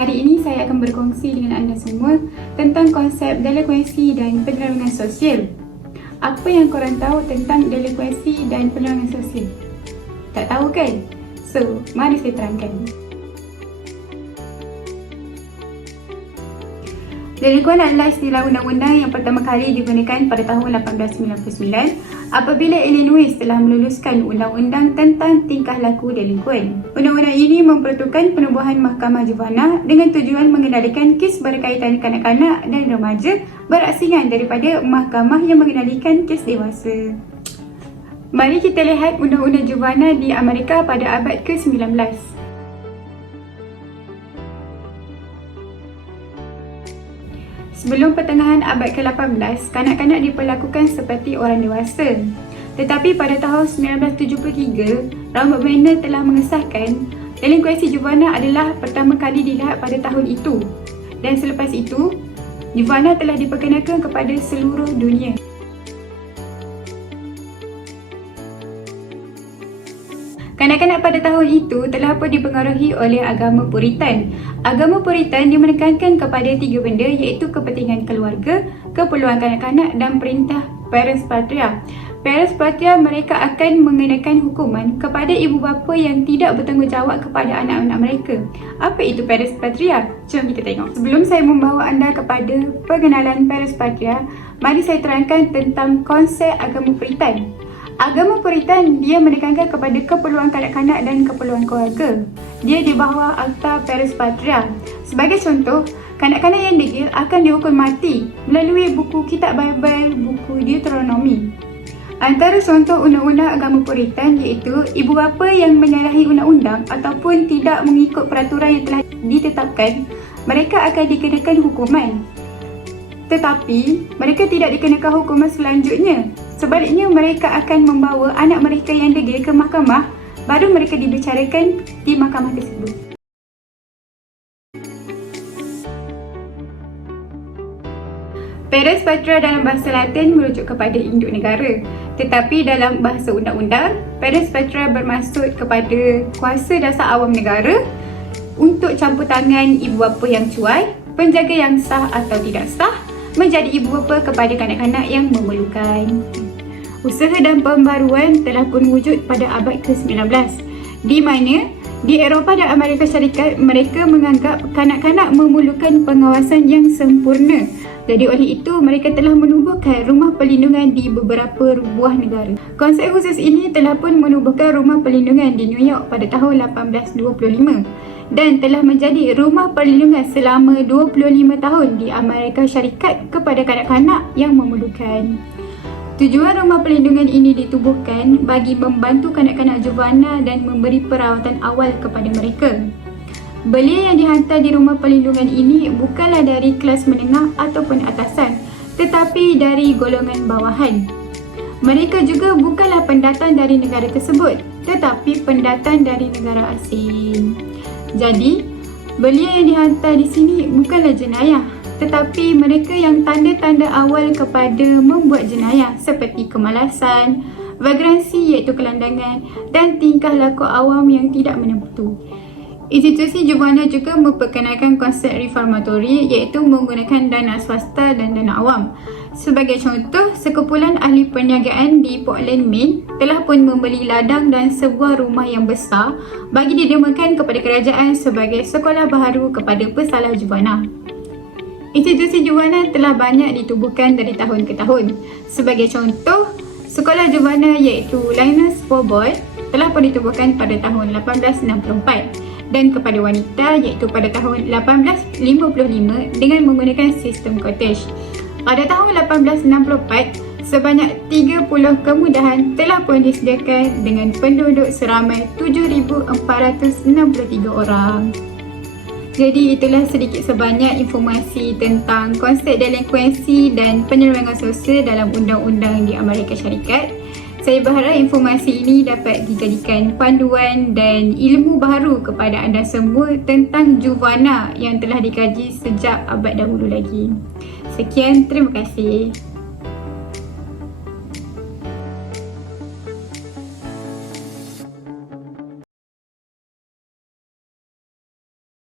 Hari ini saya akan berkongsi dengan anda semua tentang konsep delinkuensi dan penyelewengan sosial. Apa yang korang tahu tentang delinkuensi dan penyelewengan sosial? Tak tahu kan? So, mari saya terangkan. Delinkuan adalah istilah undang-undang yang pertama kali digunakan pada tahun 1899 apabila Illinois telah meluluskan undang-undang tentang tingkah laku delinkuan. Undang-undang ini memperuntukkan penubuhan mahkamah juvana dengan tujuan mengendalikan kes berkaitan kanak-kanak dan remaja berasingan daripada mahkamah yang mengendalikan kes dewasa. Mari kita lihat undang-undang juvana di Amerika pada abad ke-19. Sebelum pertengahan abad ke-18, kanak-kanak diperlakukan seperti orang dewasa. Tetapi pada tahun 1973, Robert Manner telah mengesahkan delinkuensi juvana adalah pertama kali dilihat pada tahun itu. Dan selepas itu, juvana telah diperkenalkan kepada seluruh dunia. Kanak-kanak pada tahun itu telah pun dipengaruhi oleh agama Puritan. Agama Puritan dia menekankan kepada tiga benda iaitu kepentingan keluarga, keperluan kanak-kanak dan perintah parens patria. Parens patria mereka akan mengenakan hukuman kepada ibu bapa yang tidak bertanggungjawab kepada anak-anak mereka. Apa itu parens patria? Jom kita tengok. Sebelum saya membawa anda kepada pengenalan parens patria, mari saya terangkan tentang konsep agama Puritan. Agama Puritan dia menekankan kepada keperluan kanak-kanak dan keperluan keluarga. Dia di bawah akta parens patria. Sebagai contoh, kanak-kanak yang degil akan dihukum mati melalui buku kitab Bible, buku Deuteronomy. Antara contoh undang-undang agama Puritan iaitu ibu bapa yang menyalahi undang-undang ataupun tidak mengikut peraturan yang telah ditetapkan, mereka akan dikenakan hukuman. Tetapi, mereka tidak dikenakan hukuman selanjutnya. Sebaliknya, mereka akan membawa anak mereka yang degil ke mahkamah, baru mereka dibicarakan di mahkamah tersebut. Parens patria dalam bahasa Latin merujuk kepada induk negara. Tetapi dalam bahasa undang-undang, parens patria bermaksud kepada kuasa dasar awam negara untuk campur tangan ibu bapa yang cuai, penjaga yang sah atau tidak sah, menjadi ibu bapa kepada kanak-kanak yang memerlukan. Usaha dan pembaruan telah pun wujud pada abad ke-19, di mana di Eropah dan Amerika Syarikat mereka menganggap kanak-kanak memerlukan pengawasan yang sempurna. Jadi oleh itu mereka telah menubuhkan rumah perlindungan di beberapa buah negara. Konsep khusus ini telah pun menubuhkan rumah perlindungan di New York pada tahun 1825 dan telah menjadi rumah perlindungan selama 25 tahun di Amerika Syarikat kepada kanak-kanak yang memerlukan. Tujuan rumah perlindungan ini ditubuhkan bagi membantu kanak-kanak juvana dan memberi perawatan awal kepada mereka. Belia yang dihantar di rumah perlindungan ini bukanlah dari kelas menengah ataupun atasan, tetapi dari golongan bawahan. Mereka juga bukanlah pendatang dari negara tersebut, tetapi pendatang dari negara asing. Jadi, belia yang dihantar di sini bukanlah jenayah, tetapi mereka yang tanda-tanda awal kepada membuat jenayah seperti kemalasan, vagransi iaitu kelandangan dan tingkah laku awam yang tidak menempuh. Institusi juvana juga memperkenalkan konsep reformatori iaitu menggunakan dana swasta dan dana awam. Sebagai contoh, sekumpulan ahli perniagaan di Portland, Maine telah pun membeli ladang dan sebuah rumah yang besar bagi didemakan kepada kerajaan sebagai sekolah baharu kepada pesalah juvana. Institusi juvana telah banyak ditubuhkan dari tahun ke tahun. Sebagai contoh, sekolah juvana iaitu Linus for Boys telah pun ditubuhkan pada tahun 1864 dan kepada wanita iaitu pada tahun 1855 dengan menggunakan sistem cottage. Pada tahun 1864, sebanyak 30 kemudahan telah pun disediakan dengan penduduk seramai 7,463 orang. Jadi itulah sedikit sebanyak informasi tentang konsep delinkuensi dan penyelewengan sosial dalam undang-undang di Amerika Syarikat. Saya berharap informasi ini dapat dijadikan panduan dan ilmu baru kepada anda semua tentang juvana yang telah dikaji sejak abad dahulu lagi. Sekian, terima kasih.